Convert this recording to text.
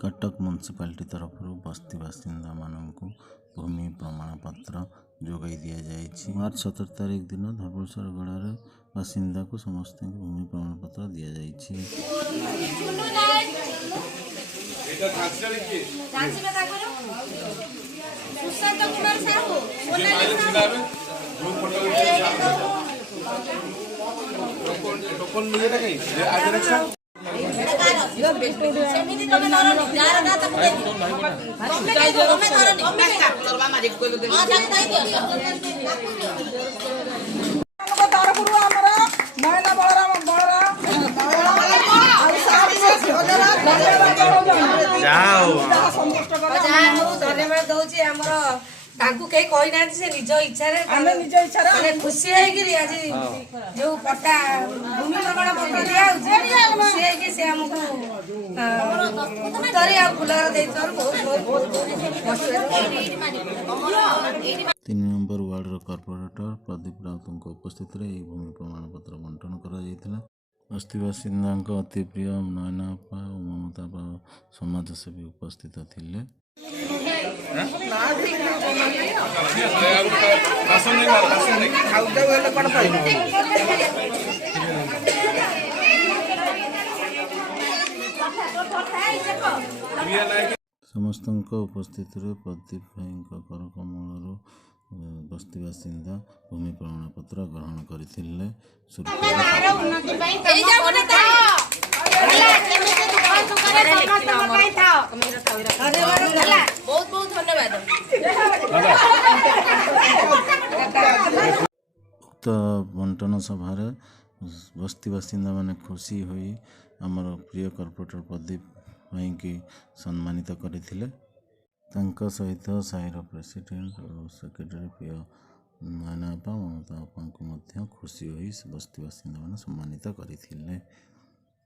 Cuttack municipality तरफ बस्ती बासिंदा मानक भूमि प्रमाण पत्र जोगाई दि जाएगी। मार्च 17 तारिख दिन धवलेश्वर गड़ार बासिंदा को समस्त भूमि प्रमाण पत्र दि जाएगी। धन्यवाद दौची ताकू कहीं कही ना से निज इच्छा खुशी है आज जो पट्टा भूमि प्रमाण पत्र दिया खुशी है कि से हमको उत्तरी आ फुलर देइथर बहुत 3 number ward corporator Pradeep Raut उपस्थित भूमि प्रमाण पत्र बंटन करा बस्ती बासिंदा अति प्रिय नयनापा और ममतापा समाजसेवी उपस्थित थिले। समस्त उपस्थित प्रदीप भाई कर कमल बस्ती बासिंदा भूमि प्रमाण पत्र ग्रहण करते। उक्त बंटन सभार बस्ती बासिंदा माने खुशी हुई आमर प्रिय कॉर्पोरेटर प्रदीप भाई की सम्मानित करथिले। तांका सहित साहिर प्रेसिडेंट और सेक्रेटरी प्रिय नयनापा ममता को खुशी हुई बस्ती बासिंदा माने सम्मानित करथिले।